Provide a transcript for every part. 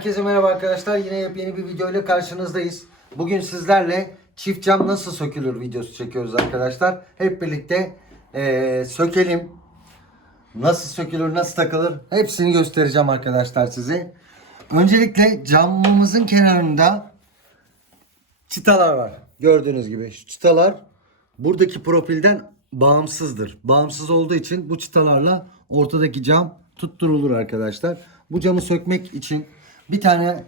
Herkese merhaba arkadaşlar. Yine yepyeni bir video ile karşınızdayız. Bugün sizlerle çift cam nasıl sökülür videosu çekiyoruz arkadaşlar. Hep birlikte eee, sökelim. Nasıl sökülür, nasıl takılır hepsini göstereceğim arkadaşlar size. Öncelikle camımızın kenarında çıtalar var. Gördüğünüz gibi şu çıtalar buradaki profilden bağımsızdır. Bağımsız olduğu için bu çıtalarla ortadaki cam tutturulur arkadaşlar. Bu camı sökmek için bir tane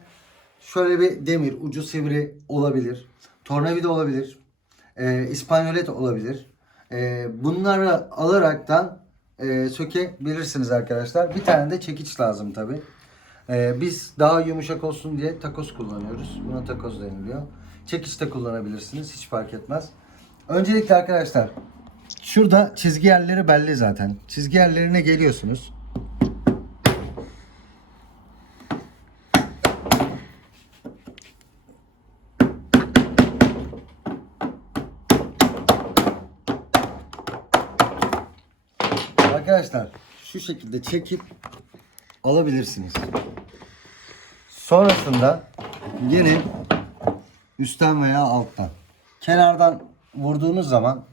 şöyle bir demir ucu sivri olabilir. Tornavida olabilir. E, İspanyolet olabilir. E, bunları alaraktan e, sökebilirsiniz arkadaşlar. Bir tane de çekiç lazım tabi. biz daha yumuşak olsun diye takoz kullanıyoruz. Buna takoz deniliyor. Çekiç de kullanabilirsiniz. Hiç fark etmez. Öncelikle arkadaşlar şurada çizgi yerleri belli zaten. Çizgi yerlerine geliyorsunuz. Arkadaşlar şu şekilde çekip alabilirsiniz. Sonrasında yine üstten veya alttan kenardan vurduğunuz zaman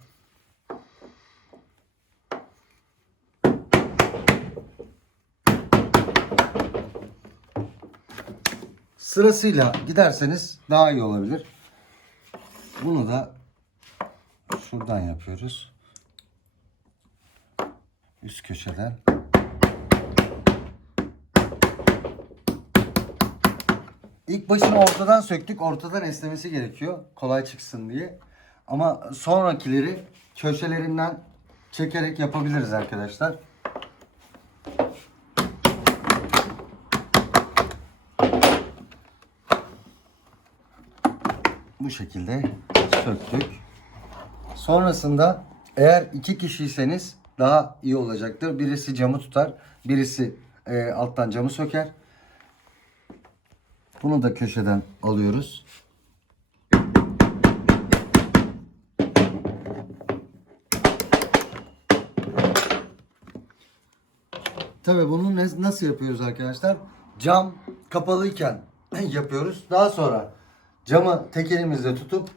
sırasıyla giderseniz daha iyi olabilir. Bunu da şuradan yapıyoruz. Üst köşeden. İlk başını ortadan söktük. Ortadan esnemesi gerekiyor. Kolay çıksın diye. Ama sonrakileri köşelerinden çekerek yapabiliriz arkadaşlar. Bu şekilde söktük. Sonrasında eğer iki kişiyseniz daha iyi olacaktır. Birisi camı tutar, birisi e, alttan camı söker. Bunu da köşeden alıyoruz. Tabii bunu nasıl yapıyoruz arkadaşlar? Cam kapalıyken yapıyoruz. Daha sonra camı tek elimizle tutup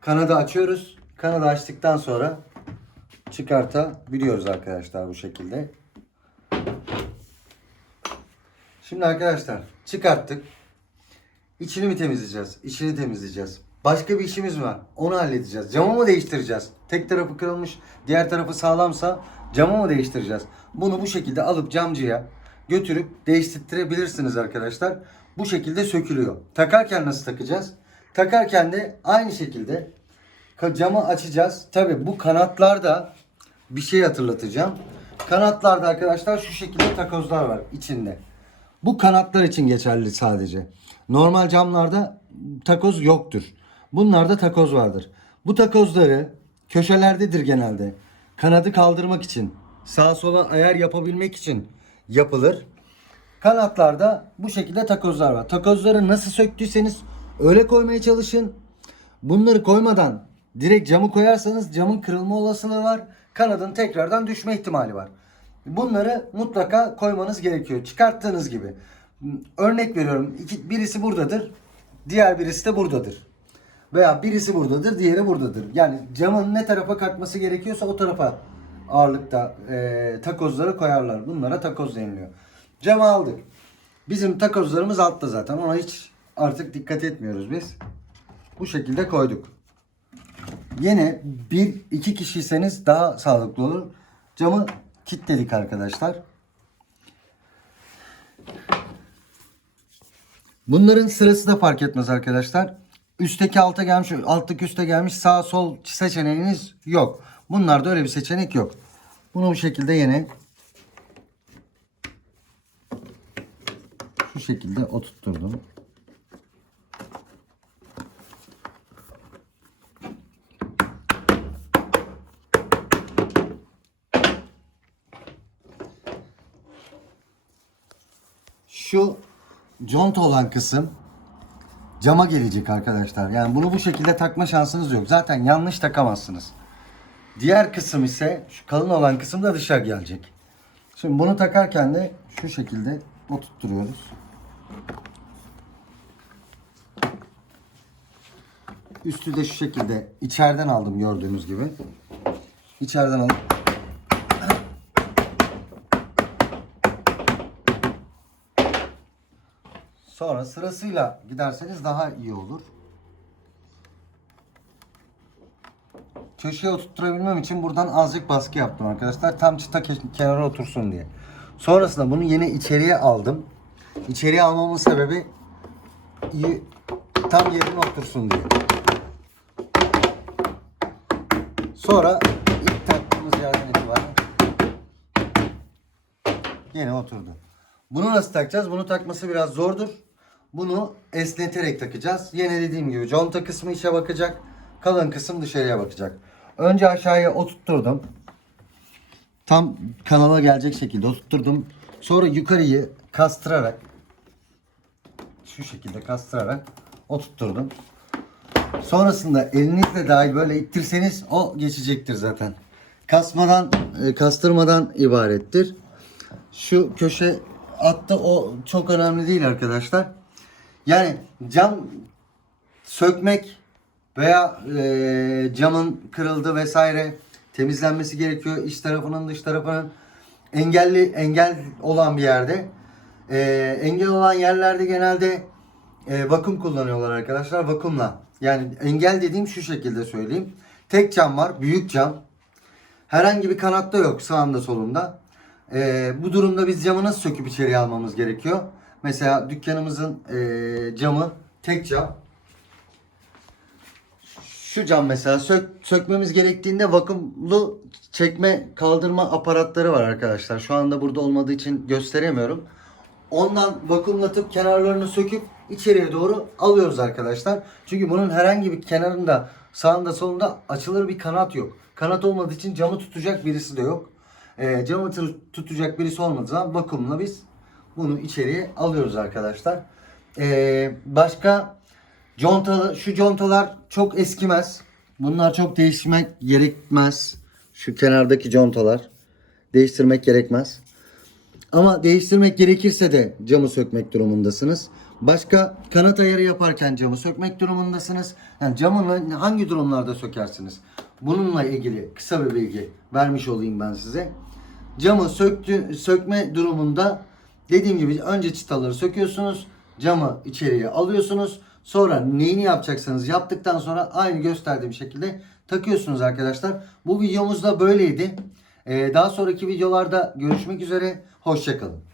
kanadı açıyoruz. Kanadı açtıktan sonra çıkartabiliyoruz arkadaşlar bu şekilde. Şimdi arkadaşlar çıkarttık. İçini mi temizleyeceğiz? İçini temizleyeceğiz. Başka bir işimiz var. Onu halledeceğiz. Camı mı değiştireceğiz? Tek tarafı kırılmış, diğer tarafı sağlamsa camı mı değiştireceğiz? Bunu bu şekilde alıp camcıya götürüp değiştirebilirsiniz arkadaşlar. Bu şekilde sökülüyor. Takarken nasıl takacağız? Takarken de aynı şekilde camı açacağız. Tabi bu kanatlarda bir şey hatırlatacağım. Kanatlarda arkadaşlar şu şekilde takozlar var içinde. Bu kanatlar için geçerli sadece. Normal camlarda takoz yoktur. Bunlarda takoz vardır. Bu takozları köşelerdedir genelde. Kanadı kaldırmak için, sağa sola ayar yapabilmek için yapılır. Kanatlarda bu şekilde takozlar var. Takozları nasıl söktüyseniz öyle koymaya çalışın. Bunları koymadan direkt camı koyarsanız camın kırılma olasılığı var. Kanadın tekrardan düşme ihtimali var. Bunları mutlaka koymanız gerekiyor. Çıkarttığınız gibi. Örnek veriyorum. iki- birisi buradadır. Diğer birisi de buradadır. Veya birisi buradadır, diğeri buradadır. Yani camın ne tarafa kalkması gerekiyorsa o tarafa ağırlıkta e, takozları koyarlar. Bunlara takoz deniliyor. Camı aldık. Bizim takozlarımız altta zaten. Ona hiç artık dikkat etmiyoruz biz. Bu şekilde koyduk. Yine bir iki kişiyseniz daha sağlıklı olur. Camı kilitledik arkadaşlar. Bunların sırası da fark etmez arkadaşlar. Üstteki alta gelmiş, alttaki üste gelmiş sağ sol seçeneğiniz yok. Bunlarda öyle bir seçenek yok. Bunu bu şekilde yine şu şekilde oturtturdum. Şu conta olan kısım cama gelecek arkadaşlar. Yani bunu bu şekilde takma şansınız yok. Zaten yanlış takamazsınız. Diğer kısım ise şu kalın olan kısım da dışarı gelecek. Şimdi bunu takarken de şu şekilde oturtturuyoruz. Üstü de şu şekilde içeriden aldım gördüğünüz gibi. İçeriden alıp Sonra sırasıyla giderseniz daha iyi olur. Köşeye oturtturabilmem için buradan azıcık baskı yaptım arkadaşlar. Tam çıta ke- kenara otursun diye. Sonrasında bunu yine içeriye aldım. İçeriye almamın sebebi iyi, tam yerine otursun diye. Sonra ilk taktığımız yerden itibaren yine oturdu. Bunu nasıl takacağız? Bunu takması biraz zordur. Bunu esneterek takacağız. Yine dediğim gibi conta kısmı içe bakacak. Kalın kısım dışarıya bakacak. Önce aşağıya oturtturdum. Tam kanala gelecek şekilde oturtturdum. Sonra yukarıyı kastırarak şu şekilde kastırarak oturtturdum. Sonrasında elinizle dahil böyle ittirseniz o geçecektir zaten. Kasmadan, e, kastırmadan ibarettir. Şu köşe attı o çok önemli değil arkadaşlar. Yani cam sökmek veya e, camın kırıldı vesaire temizlenmesi gerekiyor. İç tarafının dış tarafının engelli engel olan bir yerde. E, engel olan yerlerde genelde e, vakum kullanıyorlar arkadaşlar. Vakumla. Yani engel dediğim şu şekilde söyleyeyim. Tek cam var. Büyük cam. Herhangi bir kanatta yok sağında solunda. Ee, bu durumda biz camı nasıl söküp içeriye almamız gerekiyor? Mesela dükkanımızın ee, camı tek cam. Şu cam mesela sök, sökmemiz gerektiğinde vakumlu çekme kaldırma aparatları var arkadaşlar. Şu anda burada olmadığı için gösteremiyorum. Ondan vakumlatıp kenarlarını söküp içeriye doğru alıyoruz arkadaşlar. Çünkü bunun herhangi bir kenarında sağında solunda açılır bir kanat yok. Kanat olmadığı için camı tutacak birisi de yok. Ee, camı tut- tutacak birisi olmadığı zaman vakumla biz bunu içeriye alıyoruz arkadaşlar. Ee, başka contalı, şu contalar çok eskimez. Bunlar çok değişmek gerekmez. Şu kenardaki contalar değiştirmek gerekmez. Ama değiştirmek gerekirse de camı sökmek durumundasınız. Başka kanat ayarı yaparken camı sökmek durumundasınız. Yani camı hangi durumlarda sökersiniz? Bununla ilgili kısa bir bilgi vermiş olayım ben size. Camı söktü, sökme durumunda dediğim gibi önce çıtaları söküyorsunuz. Camı içeriye alıyorsunuz. Sonra neyini yapacaksanız yaptıktan sonra aynı gösterdiğim şekilde takıyorsunuz arkadaşlar. Bu videomuz da böyleydi. Ee, daha sonraki videolarda görüşmek üzere. Hoşçakalın.